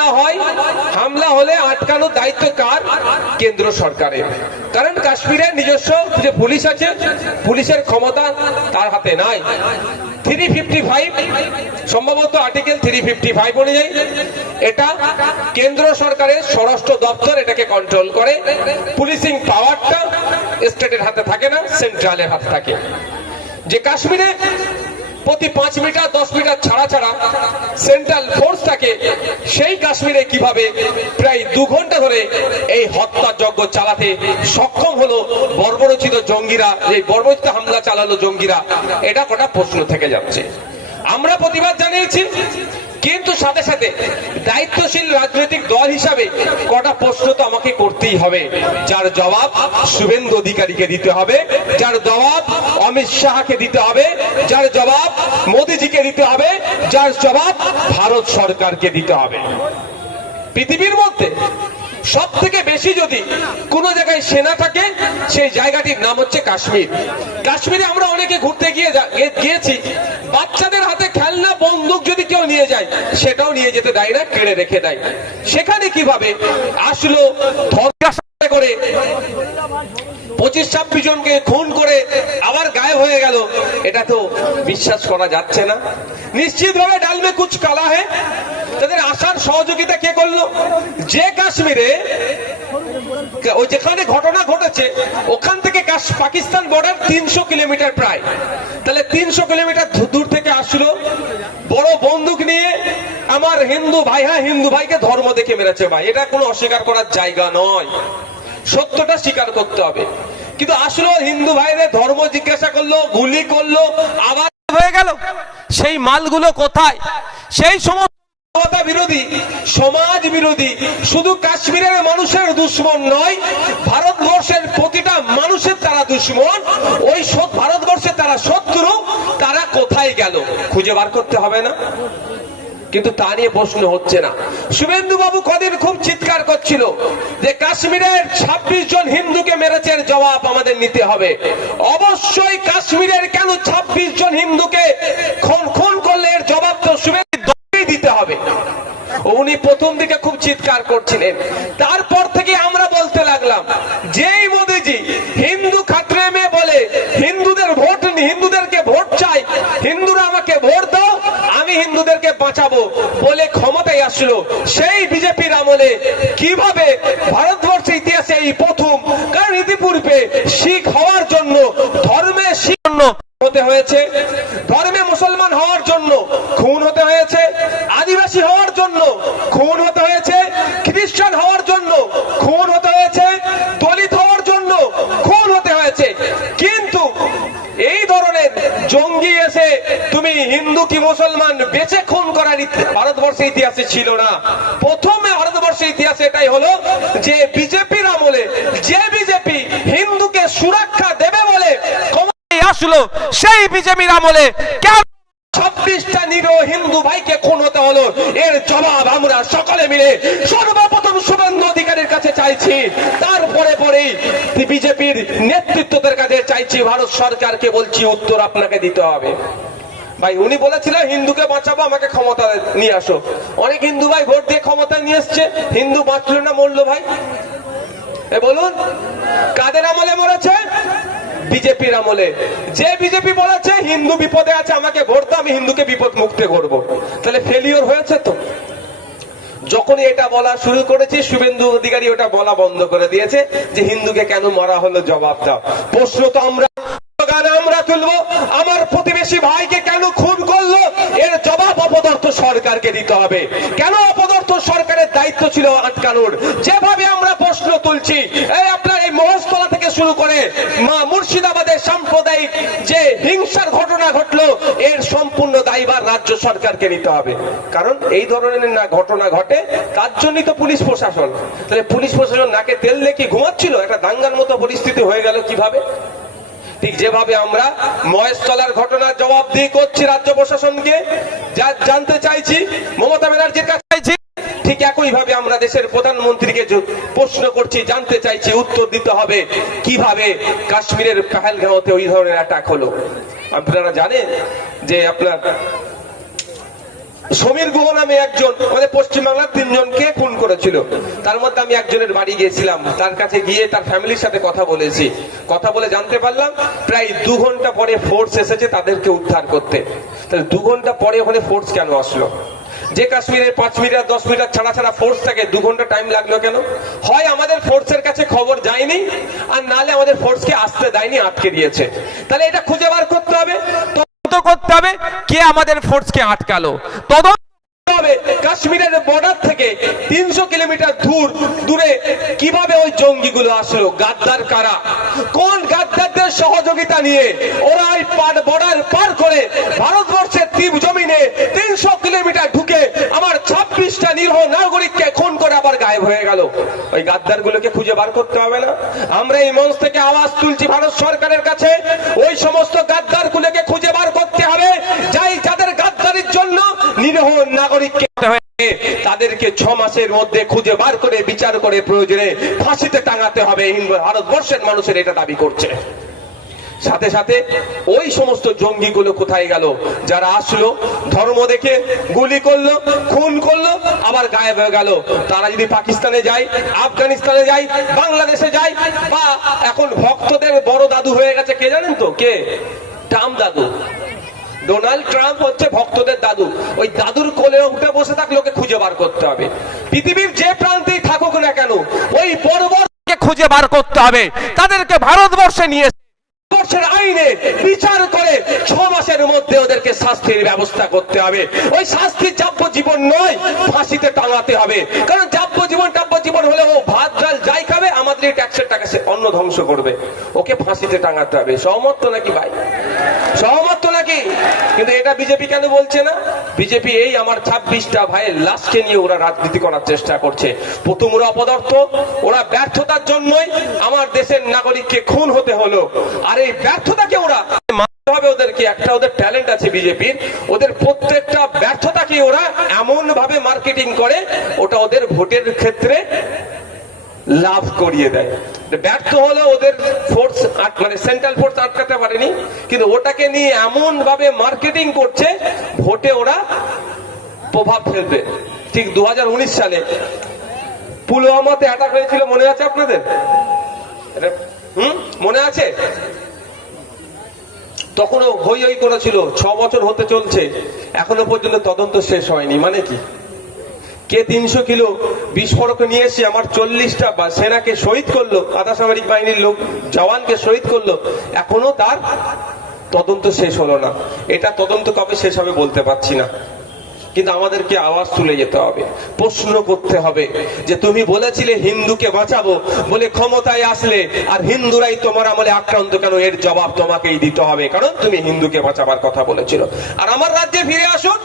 না হয়, হামলা হলে আটকানোর দায়িত্ব কার? কেন্দ্র সরকারের। কারণ কাশ্মীরের নিজস্ব যে পুলিশ আছে, পুলিশের ক্ষমতা তার হাতে নাই। 355 সম্ভবত আর্টিকেল 355 অনুযায়ী এটা কেন্দ্র সরকারের স্বরাষ্ট্র দপ্তর এটাকে কন্ট্রোল করে। পুলিশিং পাওয়ারটা স্টেটের হাতে থাকে না, সেন্ট্রালের হাতে থাকে। যে কাশ্মীরে প্রতি 5 মিটার 10 মিটার ছাড়া ছাড়া সেন্ট্রাল ফোর্স থাকে, সেই কাশ্মীরে কিভাবে প্রায় 2 ঘন্টা ধরে এই হত্যাযজ্ঞ চালাতে সক্ষম হলো বর্বরোচিত জঙ্গিরা, এই বর্বরোচিত হামলা চালালো জঙ্গিরা, এটা কটা প্রশ্ন থেকে যাচ্ছে। আমরা প্রতিবাদ জানিয়েছি, কিন্তু সাথে সাথে দায়িত্বশীল রাজনৈতিক দল হিসাবে কটা প্রশ্ন তো আমাকে করতেই হবে, যার জবাব শুভেন্দু অধিকারীকে দিতে হবে, যার জবাব অমিত শাহকে দিতে হবে, যার জবাব মোদিজিকে দিতে হবে, যার জবাব ভারত সরকারকে দিতে হবে। পৃথিবীর মধ্যে সব থেকে বেশি যদি কোন জায়গায় সেনা থাকে, সেই জায়গাটির নাম হচ্ছে কাশ্মীর। কাশ্মীরে আমরা অনেকে ঘুরতে গিয়েছি, বাচ্চাদের হাতে খেলনা বন্দুক যদি কেউ নিয়ে যায়, সেটাও নিয়ে যেতে দেয় না, কেড়ে রেখে দেয়। সেখানে কিভাবে আসলো করে 25-26 জনকে খুন করে আবার গায়েব হয়ে গেল, এটা তো বিশ্বাস করা যাচ্ছে না। নিশ্চিতভাবে ডাল মে কুছ কালা হে। তাদের আসার সহযোগিতা কে করলো? যে কাশ্মীরে ওই যেখানে ঘটনা ঘটেছে ওখান থেকে পাকিস্তান বর্ডার 300 কিলোমিটার প্রায়, তাহলে 300 কিলোমিটার দূর থেকে আসলো বড় বন্দুক নিয়ে। আমার হিন্দু ভাই, হ্যাঁ হিন্দু ভাইকে ধর্ম দেখে মেরেছে ভাই, এটা কোনো অস্বীকার করার জায়গা নয়, সত্যটা স্বীকার করতে হবে। কিন্তু আসলো হিন্দু ভাইদের ধর্ম জিজ্ঞাসা করলো, গুলি করলো, আবার হয়ে গেল। সেই মালগুলো কোথায়? সেই সমস্ত বিরোধী, সমাজ বিরোধী, শুধু কাশ্মীরের মানুষের দুশ্মন নয়, ভারতবর্ষের প্রতিটা মানুষের তারা দুশ্মন, ওই ভারতবর্ষের তারা শত্রু। তারা কোথায় গেল খুঁজে বার করতে হবে না? কিন্তু তা নিয়ে প্রশ্ন হচ্ছে না। শুভেন্দু বাবু কদিন খুব চিৎকার করছিল যে কাশ্মীরের 26 জন হিন্দুকে মেরেছে, এর জবাব আমাদের নিতে হবে। অবশ্যই কাশ্মীরের কেন 26 জন হিন্দুকে খুন করলে এর জবাব তো শুভেন্দু দিতে হবে। উনি প্রথম দিকে খুব চিৎকার করছিলেন, তারপর থেকে আমরা বলতে লাগলাম, যেই মোদিজি হিন্দু খাতরে মে বলে হিন্দুদের ভোট, হিন্দুদেরকে ভোট চাই, হিন্দুরা আমাকে ভোট দাও, আমি হিন্দুদেরকে বাঁচাবো বলে ক্ষমতায় আসলো, সেই বিজেপির আমলে কিভাবে ভারতবর্ষের ইতিহাসে এই প্রথম, কারণ ইতিপূর্বে শিখ হওয়ার জন্য, ধর্মে শিখ হতে হয়েছে, ধর্মে মুসলমান হওয়ার জন্য খুন হতে হয়েছে, আদিবাসী হওয়ার জন্য খুন হতে হয়েছে, খ্রিস্টান হওয়ার জন্য খুন হতে হয়েছে, দলিত হওয়ার জন্য খুন হতে হয়েছে। কিন্তু এই ধরনের জঙ্গি এসে তুমি হিন্দু কি মুসলমান বেঁচে খুন করার ভারতবর্ষের ইতিহাসে ছিল না। প্রথমে ভারতবর্ষের ইতিহাসে এটাই হলো যে বিজেপির আমলে, যে বিজেপি হিন্দুকে সুরক্ষা দেবে বলে আসলো, সেই বিজেপির আমলে কেন 26টা নিরীহ হিন্দু ভাইকে খুন হতে হলো, এর জবাব আমরা সকলে মিলে সর্বপ্রথম শুভেন্দু অধিকারীর কাছে চাইছি, তারপরে পরেই বিজেপির নেতৃত্বদের কাছে চাইছি, ভারত সরকারকে বলছি উত্তর আপনাকে দিতে হবে। ভাই উনি বলেছিলেন হিন্দুকে বাঁচাবো, আমাকে ক্ষমতা নিয়ে আসো। অনেক হিন্দু ভাই ভোট দিয়ে ক্ষমতা নিয়ে এসছে, হিন্দু বাঁচলো না মরলো ভাই? বলুন, কাদের আমলে মরেছে? বিজেপির আমলে। যে বিজেপি বলেছে হিন্দু বিপদে আছে, আমাকে ভোট দাও, আমি হিন্দুকে বিপদ মুক্ত করব, তাহলে ফেলিওর হয়েছে তো। যখনই এটা বলা শুরু করেছি, শুভেন্দু অধিকারী ওটা বলা বন্ধ করে দিয়েছে যে হিন্দুকে কেন মারা হলো জবাব দাও। প্রশ্ন তো আমরা তুলবো, আমার প্রতিবেশী ভাইকে কেন খুন করলো, এর জবাব অপদার্থ সরকারকে দিতে হবে। কেন অপদার্থ সরকারের দায়িত্ব ছিল আটকানোর? যেভাবে আমরা প্রশ্ন তুলছি, এই আপনার এই মহেশতলা থেকে শুরু করে মুর্শিদাবাদের সাম্প্রদায়িক যে হিংসার ঘটনা ঘটলো, এর সম্পূর্ণ দায়ভার রাজ্য সরকারকে নিতে হবে। কারণ এই ধরনের না ঘটনা ঘটে, তার জন্যই তো পুলিশ প্রশাসন। তাহলে পুলিশ প্রশাসন নাকে তেল দিয়ে কি ঘুমাচ্ছিল? একটা দাঙ্গার মতো পরিস্থিতি হয়ে গেল কিভাবে? ঠিক যেভাবে আমরা মহেশতলার ঘটনার জবাবদিহি করছি রাজ্য প্রশাসনকে, যা জানতে চাইছি মমতা ব্যানার্জির কাছে চাইছি, ঠিক একই ভাবে আমরা দেশের প্রধানমন্ত্রীকে প্রশ্ন করছি, জানতে চাইছি, উত্তর দিতে হবে কিভাবে কাশ্মীরের পেহেলগাঁওতে ওই ধরনের অ্যাটাক হলো। আপনারা জানেন যে আপনার সমীর গুহ নামে একজন, আমাদের পশ্চিমবাংলার 3 জন করেছিল। তার মধ্যে আমি একজনের বাড়ি গিয়েছিলাম, তার কাছে গিয়ে তার ফ্যামিলির সাথে কথা বলেছি। কথা বলে জানতে পারলাম প্রায় 2 ঘন্টা পরে ফোর্স এসেছে তাদেরকে উদ্ধার করতে। তাহলে 2 ঘন্টা পরে ওখানে ফোর্স কেন আসলো? যে কাশ্মীরে 5 মিটার 10 মিটার ছাড়া ছাড়া ফোর্স থাকে, 2 ঘন্টা টাইম লাগলো কেন? হয় আমাদের ফোর্সের কাছে খবর যায়নি, আর নালে আমাদের ফোর্সকে আসতে দেয়নি, আটকে দিয়েছে। তাহলে এটা খুঁজে বার করতে হবে, তদন্ত করতে হবে কে আমাদের ফোর্সকে আটকালো। তদন্ত হবে কাশ্মীরের বর্ডার থেকে 300 কিলোমিটার দূরে কিভাবে ওই জঙ্গিগুলো আসলো, গাদ্দার কারা, কোন গাদ্দারদের সহযোগিতা নিয়ে ওরা ওই বর্ডার পার করে ভারতবর্ষের জমিনে 300 কিলোমিটার ঢুকে আমার 26টা নিরীহ নাগরিককে খুন করে আবার গায়েব হয়ে গেল। ওই গাদ্দার গুলোকে খুঁজে বার করতে হবে না? আমরা এই মঞ্চ থেকে আওয়াজ তুলছি ভারত সরকারের কাছে, ওই সমস্ত গাদ্দার গুলোকে খুঁজে বার করতে হবে, যাদের গাদ্দারির জন্য নিরীহ নাগরিককে তাদেরকে 6 মাসের মধ্যে খুঁজে বার করে বিচার করে প্রয়োজনে ফাঁসিতে টাঙাতে হবে। ভারতবর্ষের মানুষের এটা দাবি করছে। সাথে সাথে ওই সমস্ত জঙ্গিগুলো কোথায় গেল? যারা আসলো ধর্ম দেখে গুলি করলো, খুন করলো, আবার গায়েব হয়ে গেল। তারা যদি পাকিস্তানে যায়, আফগানিস্তানে যায়, বাংলাদেশে যায়, বা এখন ভক্তদের বড় দাদু হয়ে গেছে কে জানেন তো? কে? ট্রাম্প দাদু। ডোনাল্ড ট্রাম্প হচ্ছে ভক্তদের দাদু। ওই দাদুর কোলে উঠে বসে থাকলে ওকে খুঁজে বার করতে হবে। পৃথিবীর যে প্রান্তেই থাকুক না কেন ওই পরবর্তীকে খুঁজে বার করতে হবে, তাদেরকে ভারতবর্ষে নিয়ে আইনে বিচার করে 6 মাসের মধ্যে ওদেরকে শাস্তির ব্যবস্থা করতে হবে। ওই শাস্তি যাবজ্জীবন নয়, ফাঁসিতে টাঙাতে হবে। কারণ যাবজ্জীবন হলে ও ভাত ডাল যাই খাবে, আমাদের ট্যাক্সের টাকা সে অন্ন ধ্বংস করবে। ওকে ফাঁসিতে টাঙাতে হবে। সহমত তো নাকি ভাই? সহমত তো নাকি? কিন্তু এটা বিজেপি কেন বলছে না? বিজেপি এই আমার 26টা ভাইয়ের লাশকে নিয়ে ওরা রাজনীতি করার চেষ্টা করছে। প্রথম ওরা অপদার্থ, ওরা ব্যর্থতার জন্যই আমার দেশের নাগরিককে খুন হতে হলো। আর এই ব্যর্থতাকে ওরা মানতে হবে। ওদেরকে একটা ওদের ট্যালেন্ট আছে বিজেপির, ওদের প্রত্যেকটা ব্যর্থতাকে ওরা এমন ভাবে মার্কেটিং করে ওটা ওদের ভোটের ক্ষেত্রে লাভ করিয়ে দেয়। ব্যর্থ হলো ওদের ফোর্স, মানে সেন্ট্রাল ফোর্স আটকাতে পারেনি, কিন্তু ওটাকে নিয়ে এমন ভাবে মার্কেটিং করছে ভোটে ওরা প্রভাব ফেলবে। ঠিক 2019 সালে পুলওয়ামাতে অ্যাটাক হয়েছিল, মনে আছে আপনাদের? মনে আছে? তখনও হই হই করেছিল। 6 বছর হতে চলছে, এখনো পর্যন্ত তদন্ত শেষ হয়নি। মানে কি? কে 300 কিলো বিস্ফোরক নিয়ে এসে আমার 40টা সেনাকে শহীদ করলো, আধা সামরিক বাহিনীর লোক জওয়ানকে শহীদ করলো, এখনো তার তদন্ত শেষ হলো না। এটা তদন্ত কবে শেষ হবে বলতে পারছি না, কিন্তু আমাদেরকে আওয়াজ তুলে যেতে হবে, প্রশ্ন করতে হবে যে তুমি বলেছিলে হিন্দুকে বাঁচাবো বলে ক্ষমতায় আসলে, আর হিন্দুরাই তোমার আমলে আক্রান্ত কেন? এর জবাব তোমাকেই দিতে হবে, কারণ তুমি হিন্দুকে বাঁচাবার কথা বলেছিল। আর আমার রাজ্যে ফিরে আসুন,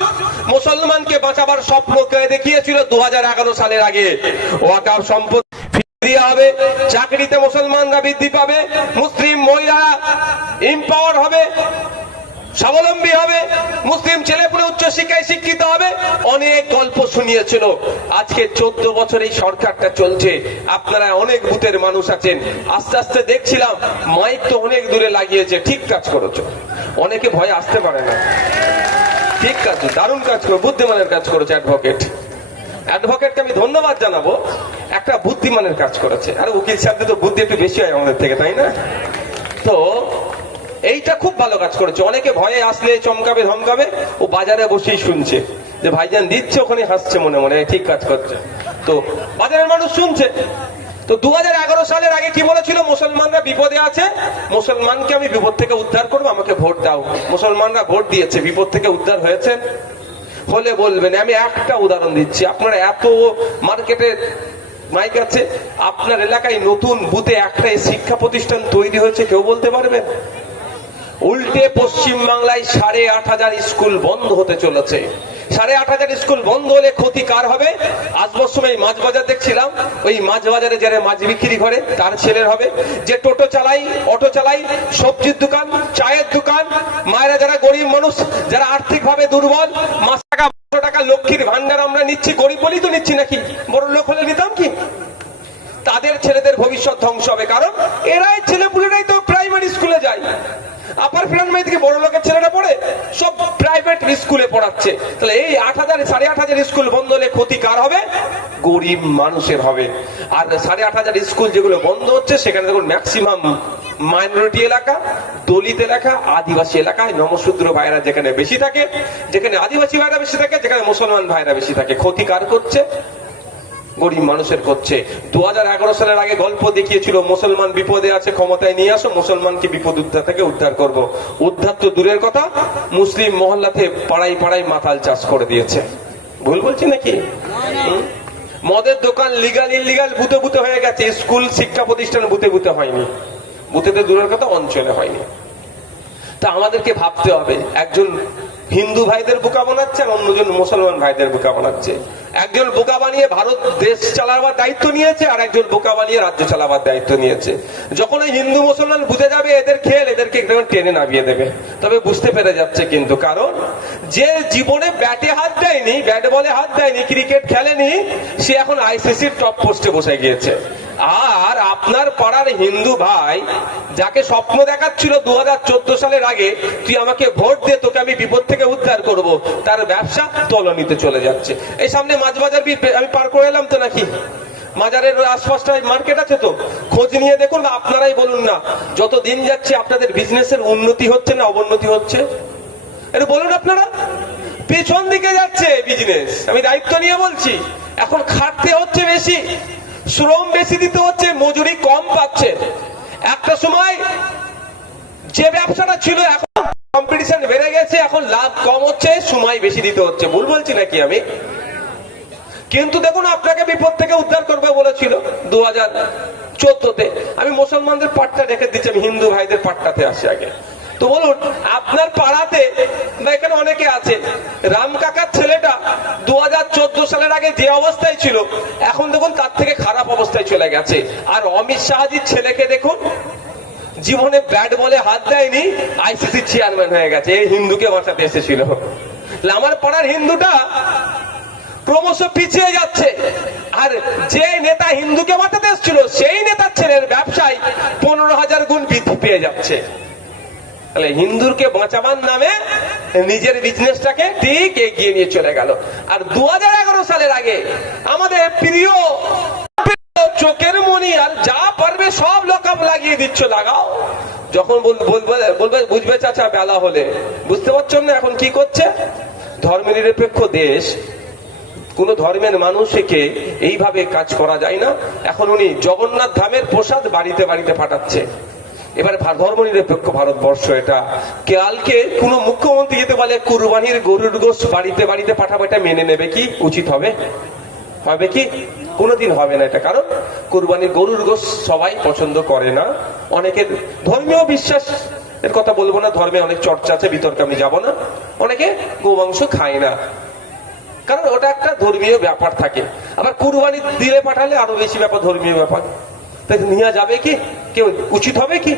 মুসলমানকে বাঁচাবার স্বপ্ন কে দেখিয়েছিল 2011 সালের আগে? ওয়াকফ সম্পদ ফিরিয়ে হবে, চাকরিতে মুসলমানরা বৃদ্ধি পাবে, মুসলিম মহিলারা এম্পাওয়ার হবে, স্বাবলম্বী হবে, মুসলিম ছেলেপুলে উচ্চ শিক্ষায় শিক্ষিত হবে। অনেক গল্প শুনিয়েছিল। আজকে 14 বছর এই সরকারটা চলছে, আপনারা অনেক বুথের মানুষ আছেন। আস্তে আস্তে দেখছিলাম মাইক তো অনেক দূরে লাগিয়েছে, ঠিক কাজ করেছো। অনেকে ভয়ে আসতে পারে না, ঠিক কাজ, দারুণ কাজ করে, বুদ্ধিমানের কাজ করেছে অ্যাডভোকেটকে আমি ধন্যবাদ জানাবো, একটা বুদ্ধিমানের কাজ করেছে। আর উকিল সাহেবদের তো বুদ্ধি একটু বেশি হয় আমাদের থেকে, তাই না? তো এইটা খুব ভালো কাজ করেছে। অনেকে ভয়ে আসলে চমকাবে ধমকাবে, ও বাজারে বসেই শুনছে যে ভাইজান দিচ্ছে, ওখানে হাসছে মনে মনে, ঠিক কাজ করছে। তো বাজারের মানুষ শুনছে। তো 2011 সালের আগে কি বলেছিল? মুসলমানরা বিপদে আছে, মুসলমানকে আমি বিপদ থেকে উদ্ধার করবো, আমাকে ভোট দাও। মুসলমানরা ভোট দিয়েছে, বিপদ থেকে উদ্ধার হয়েছে হলে বলবেন। আমি একটা উদাহরণ দিচ্ছি, আপনারা এত মার্কেটে মাইক আছে, আপনার এলাকায় নতুন বুথে একটা শিক্ষা প্রতিষ্ঠান তৈরি হয়েছে, কেউ বলতে পারবেন? উল্টে পশ্চিম বাংলায় 8,500 স্কুল বন্ধ হতে চলেছে। 8,500 স্কুল বন্ধ হলে ক্ষতি কার হবে? আসবার সময় মাছ বাজার দেখছিলাম, ওই মাছ বাজারে যারা মাছ বিক্রি করে তার ছেলের হবে, যে টোটো চালাই, অটো চালাই, সবজির দোকান, চায়ের দোকান, মায়েরা যারা গরিব মানুষ, যারা আর্থিক ভাবে দুর্বল, মাস টাকা 200 টাকা লক্ষ্মীর ভান্ডার আমরা নিচ্ছি, গরিব বলেই তো নিচ্ছি, নাকি বড় লোক হলে নিতাম কি? তাদের ছেলেদের ভবিষ্যৎ ধ্বংস হবে, কারণ এরাই ছেলেপুলেরাই তো প্রাইমারি স্কুলে যায়। আপার প্রাইমারি থেকে বড় লোকের ছেলেরা পড়ে, সব প্রাইভেট স্কুলে পড়াচ্ছে। তাহলে এই 8,000 8,500 স্কুল বন্ধ হলে ক্ষতি কার হবে? গরিব মানুষের হবে। আর 8,500 স্কুল যেগুলো বন্ধ হচ্ছে সেখানে দেখুন ম্যাক্সিমাম মাইনরিটি এলাকা, দলিত এলাকা, আদিবাসী এলাকায় নমশূদ্র ভাইরা যেখানে বেশি থাকে, যেখানে আদিবাসী ভাইরা বেশি থাকে, যেখানে মুসলমান ভাইরা বেশি থাকে। ক্ষতি কার করছে? গরিব মানুষের করছে। 2011 সালের আগে গল্প দেখিয়েছিল মুসলমান বিপদে আছে, ক্ষমতায় নিয়ে আসো, মুসলমানকে বিপদ উদ্ধার থেকে উদ্ধার করব। উদ্ধার তো দূরের কথা, মুসলিম মহল্লাতে পাড়ায় পাড়ায় মাতাল চাষ করে দিয়েছে। ভুল বলছি নাকি? মদের দোকান লিগাল ইলিগাল বুতে বুতে হয়ে গেছে। স্কুল শিক্ষা প্রতিষ্ঠান বুতে বুতে হয়নি, বুতে তো দূরের কথা অঞ্চলে হয়নি। তা আমাদেরকে ভাবতে হবে, একজন হিন্দু ভাইদের বোকা বানাচ্ছে আর অন্যজন মুসলমান ভাইদের বোকা বানাচ্ছে। একজন বোকা বানিয়ে ভারত দেশ চালাবার দায়িত্ব নিয়েছে, আর একজন বোকা বানিয়ে রাজ্য চালাবার দায়িত্ব নিয়েছে। যখন এই হিন্দু মুসলমান বুঝে যাবে এদের খেল, এদেরকে টেনে নামিয়ে দেবে। তবে বুঝতে পেরে যাচ্ছে কিন্তু, কারণ যে জীবনে ব্যাটে হাত দেয়নি, ব্যাট বলে হাত দেয়নি, ক্রিকেট খেলেনি, সে এখন আইসিসির টপ পোস্টে বসে গিয়েছে। আর আপনার পাড়ার হিন্দু ভাই যাকে স্বপ্ন দেখাচ্ছিল 2014 সালের আগে, তুই আমাকে ভোট দে, তোকে আমি বিপদ থেকে উদ্ধার করব, তার ব্যবসা তলানিতে চলে যাচ্ছে। এই সামনে মাঝবাজার আমি পার করে এলাম তো নাকি, মাজারের আশপাশটায় মার্কেট আছে তো, খোঁজ নিয়ে দেখুন, আপনারাই বলুন না যত দিন যাচ্ছে আপনাদের বিজনেসের উন্নতি হচ্ছে না অবনতি হচ্ছে? এটা বলুন আপনারা। পেছন দিকে যাচ্ছে বিজনেস, আমি দায়িত্ব নিয়ে বলছি। এখন খাটতে হচ্ছে বেশি, শ্রম বেশি দিতে হচ্ছে, মজুরি কম পাচ্ছে। একটা সময় যে ব্যবসাটা ছিল এখন কম্পিটিশন বেড়ে গেছে, এখন লাভ কম হচ্ছে, সময় বেশি দিতে হচ্ছে। ভুল বলছি নাকি আমি? কিন্তু দেখুন, আপনাকে বিপদ থেকে উদ্ধার করবে বলেছিল 2014-তে। আমি মুসলমানদের পাটটা রেখে দিচ্ছি, আমি হিন্দু ভাইদের পাটটাতে আসি আগে। তো বলুন, আপনার পাড়াতে বা এখানে অনেকে আছে, রাম কাকার ছেলেটা 2014 সালের আগে যে অবস্থায় ছিল, এখন দেখুন তার থেকে খারাপ অবস্থায় চলে গেছে। আর অমিত শাহজির ছেলেকে দেখুন, জীবনে ব্যাট বলে হাত দেয়নি, আইসিসি চেয়ারম্যান হয়ে গেছে। এই হিন্দুকে বাঁচাতে এসেছিল। আমার পাড়ার হিন্দুটা ক্রমশ পিছিয়ে যাচ্ছে, আর যে নেতা হিন্দুকে বাঁচাতে এসেছিল সেই নেতার ছেলের ব্যবসায় 15,000 গুণ বৃদ্ধি পেয়ে যাচ্ছে। তাহলে হিন্দুকে বাঁচাবার নামে নিজের বিজনেসটাকে ঠিক এগিয়ে নিয়ে চলে গেল। আর 2011 সালের আগে আমাদের প্রিয় চোখের মনি আর যা পারবে সব লকআপ লাগিয়ে দিচ্ছ, লাগাও। যখন বলবে বুঝবে চাচা বেলা হলে, বুঝতে পারছেন না এখন কি করছে? ধর্মনিরপেক্ষ দেশ, কোন ধর্মের মানুষকে এইভাবে কাজ করা যায় না। এখন উনি জগন্নাথ ধামের প্রসাদ বাড়িতে বাড়িতে পাঠাচ্ছে। এবার ধর্মনিরপেক্ষ ভারতবর্ষ এটা। কালকে কোন মুখ্যমন্ত্রী যেতে বলে কুরবানির গরুর গোশত বাড়িতে বাড়িতে পাঠাবো, এটা মেনে নেবে কি? উচিত হবে? হবে কি? কোনোদিন হবে না এটা। কারণ কুরবানির গরুর গোশত সবাই পছন্দ করে না। অনেকের ধর্মীয় বিশ্বাস এর কথা বলবো না, ধর্মে অনেক চর্চা আছে, বিতর্কে আমি যাবো না। অনেকে গোমাংস খায় না, কারণ ওটা একটা ধর্মীয় ব্যাপার থাকে। আবার কুরবানি দিলে পাঠালে আরো বেশি ব্যাপার, ধর্মীয় ব্যাপার। নিয়ে যাবে কি কেউ? উচিত হবে কি?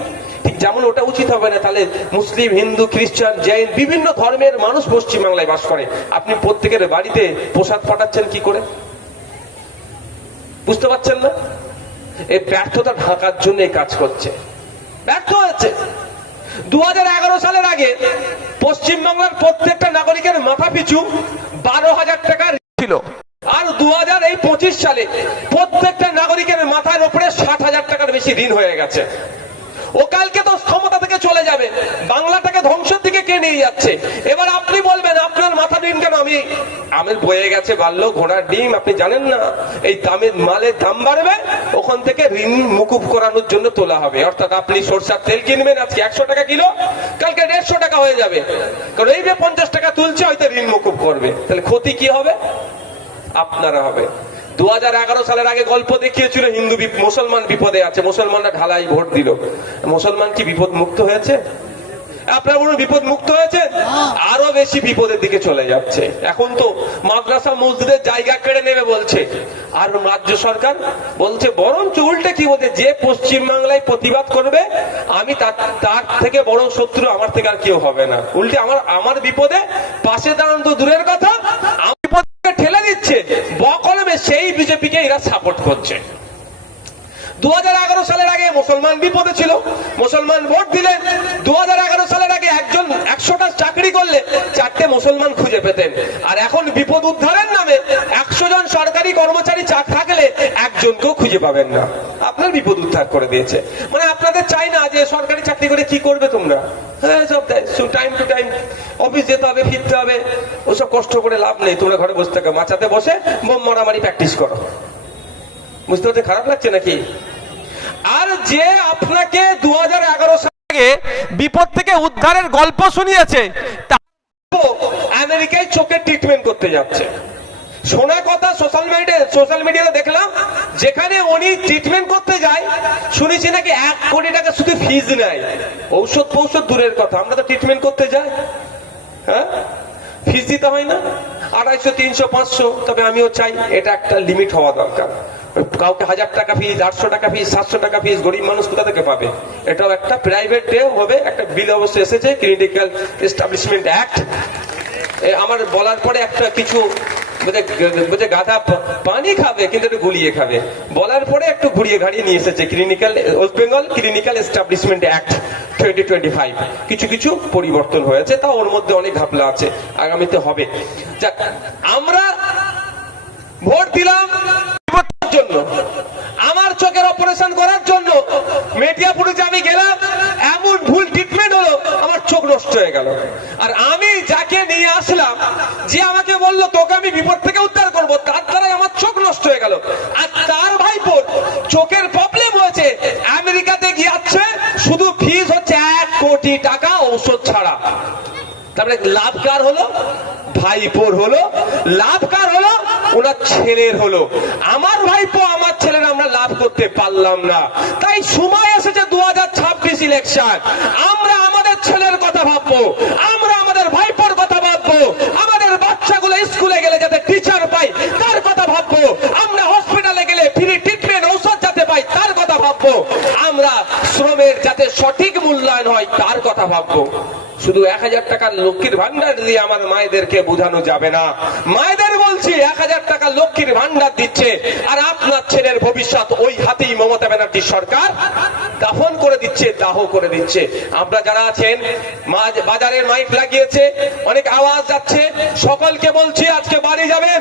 ঠিক যেমন ওটা উচিত হবে না, তাহলে মুসলিম, হিন্দু, খ্রিস্টান, জৈন বিভিন্ন ধর্মের মানুষ পশ্চিমবাংলায় বাস করে, আপনি প্রত্যেকের বাড়িতে প্রসাদ পাঠাচ্ছেন কি করে? বুঝতে পারছেন না? এই ব্যর্থতা ঢাকার জন্য এই কাজ করছে, ব্যর্থ হয়েছে। 2011 সালের আগে পশ্চিমবাংলার প্রত্যেকটা নাগরিকের মাথা পিছু 12,000 টাকা ছিল, আর 2025 সালে প্রত্যেকটা নাগরিকের মাথার উপরে 60,000 টাকার বেশি ঋণ হয়ে গেছে। ও কালকে তো ক্ষমতা থেকে চলে যাবে, বাংলাটাকে ধ্বংসের দিকে কে নিয়ে যাচ্ছে। এবার আপনি বলবেন আপনার মাথা ঋণ কেন? আমের বয়ে গেছে, বাড়লো ঘোড়ার ডিম। আপনি জানেন না এই দামের মালের দাম বাড়বে, ওখান থেকে ঋণ মুকুব করানোর জন্য তোলা হবে। অর্থাৎ আপনি সরষার তেল কিনবেন আজকে 100 টাকা কিলো, কালকে 150 টাকা হয়ে যাবে, কারণ এই যে 50 টাকা তুলছে হয়তো ঋণ মুকুব করবে। তাহলে ক্ষতি কি হবে? আপনারা হবে। 2011 সালের আগে গল্প দেখিয়েছিল হিন্দু মুসলমান বিপদে আছে, মুসলমানরা ঢালাই ভোট দিল। মুসলমান কি বিপদ মুক্ত হয়েছে? আপনারা বলুন বিপদ মুক্ত হয়েছে? আরো বেশি বিপদের দিকে চলে যাচ্ছে। এখন তো মাদ্রাসা মসজিদের জায়গা কেড়ে নেবে বলছে, আর রাজ্য সরকার বলছে বরঞ্চ উল্টে কি বলছে, যে পশ্চিমবাংলায় প্রতিবাদ করবে আমি তার থেকে বড় শত্রু আমার থেকে আর কেউ হবে না। উল্টে আমার বিপদে পাশে দাঁড়ানো তো দূরের কথা, আমি বিপদকে ঠেলে দিচ্ছে বকলমে, সেই বিজেপিকে এরা সাপোর্ট করছে। 2011 সালের আগে মুসলমান বিপদে ছিল, মুসলমান ভোট দিলেন। 2011 সালের আগে একজন 100টা চাকরি করলে 4টে মুসলমান খুঁজে পেতেন। আর এখন বিপদ উদ্ধারের নামে 100 জন সরকারি কর্মচারী থাকলে একজনকেও খুঁজে পাবেন না। আপনার বিপদ উদ্ধার করে দিয়েছে। মানে আপনাদের চাই না যে সরকারি চাকরি করে কি করবে তোমরা, হ্যাঁ সব টাইম টু টাইম অফিস যেতে হবে, ফিরতে হবে, ওসব কষ্ট করে লাভ নেই। তোমরা ঘরে বসে থাকো, মাচাতে বসে বোম মারামারি প্র্যাকটিস করো। বুঝতে পারতে খারাপ লাগছে নাকি? আর যে আপনাকে 2011 সালে বিপদ থেকে উদ্ধারের গল্প শুনিয়েছে, আমেরিকায় চোখের ট্রিটমেন্ট করতে যাচ্ছে। শোনা কথা সোশ্যাল মিডিয়াতে দেখলাম, যেখানে উনি ট্রিটমেন্ট করতে যায় শুনেছি নাকি 1 কোটি টাকা শুধু ফিজ নেয়। ঔষধ দূরের কথা, আমরা তো ট্রিটমেন্ট করতে যাই, হ্যাঁ ফিজ দিতে হয় না, 250, 300, 500। তবে আমিও চাই এটা একটা লিমিট হওয়া দরকার। কাউকে 1000 টাকা ফিজ, 800 টাকা ফিজ, 700 টাকা ফিজ গরিব মানুষ কোথা থেকে পাবে? এটাও একটা প্রাইভেট হবে। একটা বিল অবশ্য এসেছে, ক্লিনিক্যাল এস্টাবলিশমেন্ট অ্যাক্ট। আমার বলার পরে একটা কিছু বুঝে গাধা পানি খাবে কিন্তু একটু গুলিয়ে খাবে, বলার পরে একটু ঘুরিয়ে ঘাড়িয়ে নিয়ে এসেছে West Bengal clinical establishment act 2025। কিছু পরিবর্তন হয়েছে, তা ওর মধ্যে অনেক ঘাপলা আছে, আগামীতে হবে। যাক, আমরা ভোট দিলাম জন্য, আমার চোখের অপারেশন করার জন্য মেদিয়াপুরে আমি গেলাম, এমন ভুল ট্রিটমেন্ট হলো আমার চোখ নষ্ট হয়ে গেল। আর আমি যাকে নিয়ে আসলাম, যে আমাকে বললো তোকে আমি বিপদ থেকে উদ্ধার করবো, তার দ্বারাই আমার চোখ নষ্ট হয়ে গেল। আর তার ভাইপোর চোখের প্রবলেম হয়েছে, আমেরিকাতে গিয়েছে, শুধু ফিস হচ্ছে 1 কোটি টাকা ঔষধ ছাড়া। তারপরে লাভ কার হলো? ভাইপোর হলো। লাভ কার হলো? ওনার ছেলের হলো। আমার ভাইপো আমার ছেলের আমরা লাভ করতে পারলাম না। তাই সময় এসেছে 2026 ইলেকশন, আমরা আমাদের ছেলের কথা ভাববো, আমরা আমাদের ভাইপোর কথা ভাববো, আমাদের বাচ্চাগুলো স্কুলে গেলে যাতে টিচার পাই তার কথা ভাববো, আমরা হসপিটালে গেলে ফ্রি ট্রিটমেন্ট ঔষধ যাতে পাই তার কথা ভাববো, আমরা শ্রমের যাতে সঠিক মূল্যায়ন হয় তার কথা ভাববো। শুধু 1000 টাকার লক্ষ্মীর ভান্ডার দিয়ে আমার মায়েদেরকে বোঝানো যাবে না। মায়েদের বলছি 1000 টাকা লক্ষ্মীর ভান্ডার দিচ্ছে, আর আপনার ছেলের ভবিষ্যৎ ওই হাতেই মমতা ব্যানার্জি সরকার দাফন করে দিচ্ছে, দাহ করে দিচ্ছে। আমরা যারা আছেন, বাজারের মাইক লাগিয়েছে, অনেক আওয়াজ যাচ্ছে, সকলকে বলছি আজকে বাড়ি যাবেন,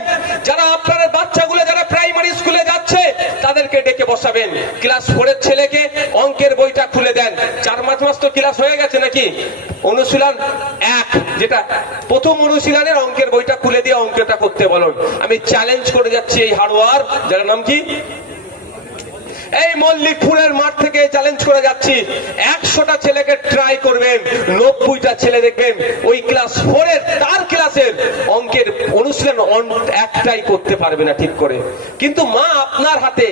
যারা আপনার বাচ্চাগুলো যারা প্রাইমারি স্কুলে যাচ্ছে তাদেরকে ডেকে বসাবেন। ক্লাস 4 এর ছেলেকে অঙ্কের বইটা খুলে দেন। 4-5 মাস তো ক্লাস হয়ে গেছে নাকি? অনুশীলন 1, যেটা প্রথম অনুশীলনের অঙ্কের বইটা খুলে দিয়ে অঙ্কটা করতে বলুন। আমি চ্যালেঞ্জ করে যাচ্ছি এই হাড়োয়ার, যার নাম কি, এই মল্লিকপুরের মাঠ থেকে চ্যালেঞ্জ করে যাচ্ছি, 100টা ছেলেকে ট্রাই করবেন, 90টা ছেলে দেখবেন ওই ক্লাস 4 এর তার ক্লাসের অঙ্কের অনুশীলন একটাই করতে পারবে না ঠিক করে। কিন্তু মা আপনার হাতে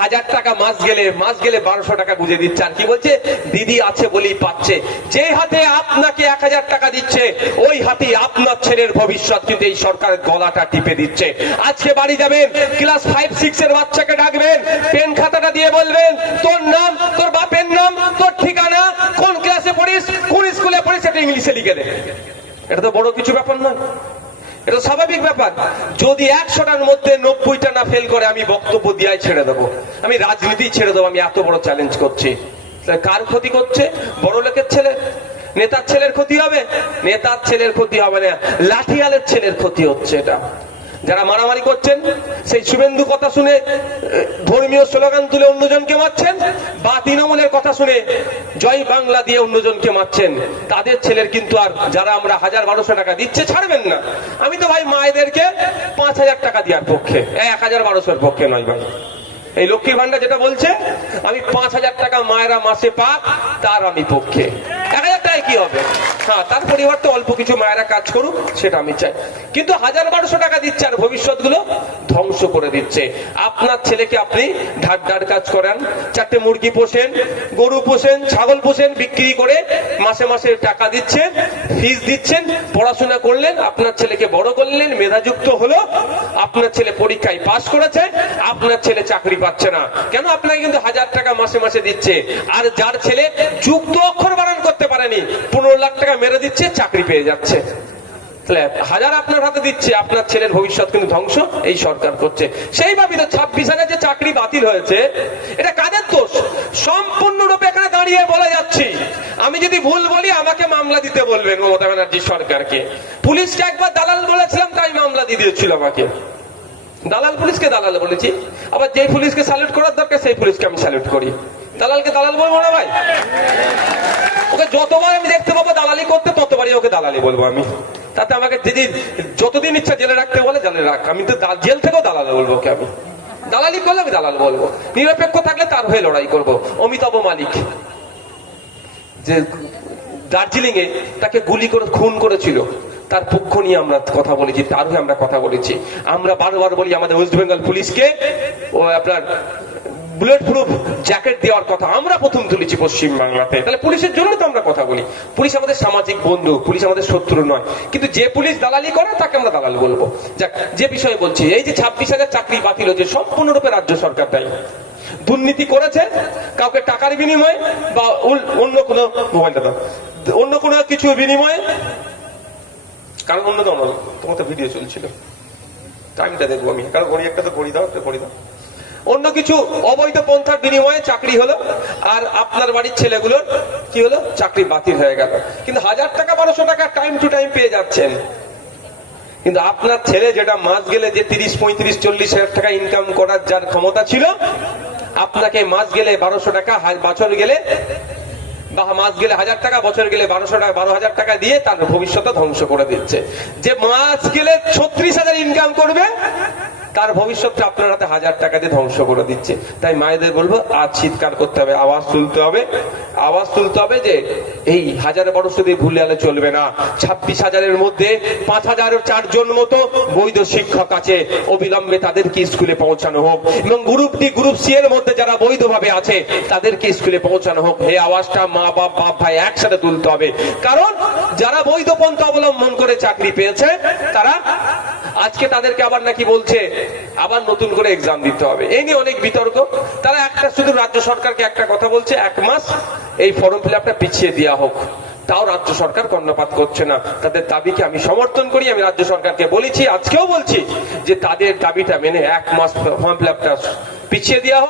1000 টাকা মাস গেলে 1200 টাকা গুঁজে দিচ্ছে, আর কি বলছে, দিদি আছে বলেই পাচ্ছে। যে হাতে আপনাকে 1000 টাকা দিচ্ছে, ওই হাতেই আপনার ছেলের ভবিষ্যৎ কিন্তু এই সরকারের গলাটা টিপে দিচ্ছে। আজকে বাড়ি যাবেন, ক্লাস 5-6 এর বাচ্চাকে ডাকবেন, পেন খাতাটা দিয়ে বলবেন তোর নাম, তোর বাপের নাম, তোর ঠিকানা, কোন ক্লাসে পড়িস, কোন স্কুলে পড়িস, এটা ইংলিশে লিখে দে। এটা তো বড় কিছু ব্যাপার নয়, এটা স্বাভাবিক ব্যাপার। যদি 100টার মধ্যে 90টা না ফেল করে, আমি বক্তব্য দিয়ে ছেড়ে দেবো, আমি রাজনীতি ছেড়ে দেবো। আমি এত বড় চ্যালেঞ্জ করছি। কার ক্ষতি করছে? বড় লোকের ছেলে, নেতার ছেলের ক্ষতি হবে? নেতার ছেলের ক্ষতি হবে না, লাঠিয়ালের ছেলের ক্ষতি হচ্ছে। এটা যারা মারামারি করছেন, সেই শুভেন্দু কথা শুনে ধর্মীয় স্লোগান তুলে অন্যজনকে মারছেন, বা তৃণমূলের কথা শুনে জয় বাংলা দিয়ে অন্যজনকে মারছেন, তাদের ছেলের কিন্তু আর যারা আমরা 1000-1200 টাকা দিচ্ছে ছাড়বেন না। আমি তো ভাই মায়েদেরকে 5000 টাকা দেওয়ার পক্ষে, 1000-1200 পক্ষে নয় ভাই। এই লক্ষ্মীর ভান্ডার যেটা বলছে, আমি 5000 টাকা মায়েরা মাসে পাক তার আমি পক্ষে। 1000 টাকায় কি হবে? হ্যাঁ, তার পরিবর্তে অল্প কিছু মায়েরা কাজ করুক, সেটা আমি চাই। কিন্তু 1000-1200 টাকা দিচ্ছে আর ভবিষ্যৎ গুলো ধ্বংস করে দিচ্ছে। আপনার ছেলেকে আপনি ঢাক কাজ করান, 4টে মুরগি পোষেন, গরু পোষেন, ছাগল পোষেন, বিক্রি করে মাসে মাসে টাকা দিচ্ছেন, ফিস দিচ্ছেন, পড়াশোনা করলেন, আপনার ছেলেকে বড় করলেন, মেধাযুক্ত হলো, আপনার ছেলে পরীক্ষায় পাস করেছে, আপনার ছেলে চাকরি পাচ্ছে না কেন? আপনাকে কিন্তু 1000 টাকা মাসে মাসে দিচ্ছে। আর যার ছেলে যুক্ত অক্ষর বানান করতে পারেনি, 15 লাখ টাকা মেরে দিচ্ছে, চাকরি পেয়ে যাচ্ছে। তাহলে হাজার আপনার হাতে দিচ্ছে, আপনার ছেলের ভবিষ্যৎ কিন্তু ধ্বংস এই সরকার করছে। সেইভাবে তো 26,000 যে চাকরি বাতিল হয়েছে, এটা কাদের দোষ? সম্পূর্ণরূপে এখানে দাঁড়িয়ে বলে যাচ্ছি, আমি যদি ভুল বলি আমাকে মামলা দিতে বলবেন মমতা ব্যানার্জি সরকারকে। পুলিশকে একবার দালাল বলেছিলাম, তাই মামলা দিয়ে দিয়েছিল আমাকে। দালাল পুলিশকে দালাল বলেছি, আবার যে পুলিশকে স্যালুট করার দরকার সেই পুলিশকে আমি স্যালুট করি। দালালকে দালাল বলবো না ভাই? ওকে যতবার আমি দেখতে পাবো দালালি করতে, ততবারই ওকে দালালি বলবো আমি। তাতে আমাকে যদি যতদিন ইচ্ছা জেলে রাখতে বলে জেলে রাখ, আমি তো জেল থেকেও দালাল বলবো ওকে। আমি দালালি করলে আমি দালাল বলবো, নিরপেক্ষ থাকলে তার হয়ে লড়াই করবো। অমিতাভ মালিক যে দার্জিলিং এ তাকে গুলি করে খুন করেছিল, তার পক্ষ নিয়ে আমরা কথা বলেছি, তার হয়ে আমরা কথা বলেছি। আমরা বারবার বলি আমাদের ওয়েস্ট বেঙ্গল পুলিশকে ও আপনার বুলেট প্রুফ জ্যাকেট দেওয়ার কথা আমরা প্রথম তুলেছি পশ্চিম বাংলাতে। তাহলে পুলিশের জন্য তো আমরা কথা বলি। পুলিশ আমাদের সামাজিক বন্ধু, পুলিশ আমাদের শত্রু নয়। কিন্তু যে পুলিশ দালালি করে তাকে আমরা দালাল বলবো। যাক, যে বিষয়ে বলছি, এই যে 26,000 চাকরি বাতিল হয়েছে, সম্পূর্ণরূপে রাজ্য সরকার দায়ী। দুর্নীতি করেছে কাউকে টাকার বিনিময়ে বা অন্য কোনো মোবাইলটা দাও, অন্য কোনো কিছু বিনিময়ে, কারণ অন্য দাও না, তোমার তো ভিডিও চলছিল, টাইমটা দেখবো আমি, কারণ ঘড়ি একটা তো ঘড়ি দাও, একটা ঘড়ি দাও। অন্য কিছু অবৈধ পন্থার বিনিময়ে চাকরি হলো, আর আপনার বাড়ির ছেলেগুলোর কি হলো? চাকরি বাতিল হয়ে গেল। কিন্তু 1000 টাকা 1200 টাকা টাইম টু টাইম পেয়ে যাচ্ছেন। কিন্তু আপনার ছেলে যেটা মাস গেলে যে 30, 35, 40 হাজার টাকা ইনকাম করার যার ক্ষমতা ছিল, আপনাকে মাস গেলে 1200 টাকা, বছর গেলে বা মাস গেলে 1000 টাকা, বছর গেলে 1200 টাকা, 12,000 টাকা দিয়ে তার ভবিষ্যৎ ধ্বংস করে দিচ্ছে। যে মাস গেলে 36,000 ইনকাম করবে, তার ভবিষ্যৎটা আপনার হাতে 1000 টাকা দিয়ে ধ্বংস করে দিচ্ছে। তাই মায়েদের বলবো, আজ চিৎকার করতে হবে, আওয়াজ তুলতে হবে, আওয়াজ তুলতে হবে যে এই 1000-1200 দিয়ে ভুলে গেলে চলবে না। 26,000-এর মধ্যে 5,004 জন মতো বৈধ শিক্ষক আছে, অবিলম্বে তাদেরকে স্কুলে পৌঁছানো হোক, এবং গ্রুপ ডি গ্রুপ সি এর মধ্যে যারা বৈধভাবে আছে তাদেরকে স্কুলে পৌঁছানো হোক। এই আওয়াজটা মা বাপ ভাই একসাথে তুলতে হবে। কারণ যারা বৈধ পন্থা অবলম্বন করে চাকরি পেয়েছে, তারা আজকে তাদেরকে আবার নাকি বলছে আবার নতুন করে এক্সাম দিতে হবে। এই নিয়ে অনেক বিতর্ক। তারা একটা শুধু রাজ্য সরকারকে একটা কথা বলছে, 1 মাস এই ফর্ম ফিল আপটা পিছিয়ে দেওয়া হোক। তাও রাজ্য সরকার কর্ণপাত করছে না। তাদের দাবিকে আমি সমর্থন করি। আমি রাজ্য সরকারকে বলেছি, আজকেও বলছি যে তাদের দাবিটা মেনে 1 মাস ফর্ম ফিল আপটা পিছিয়ে দেওয়া হোক।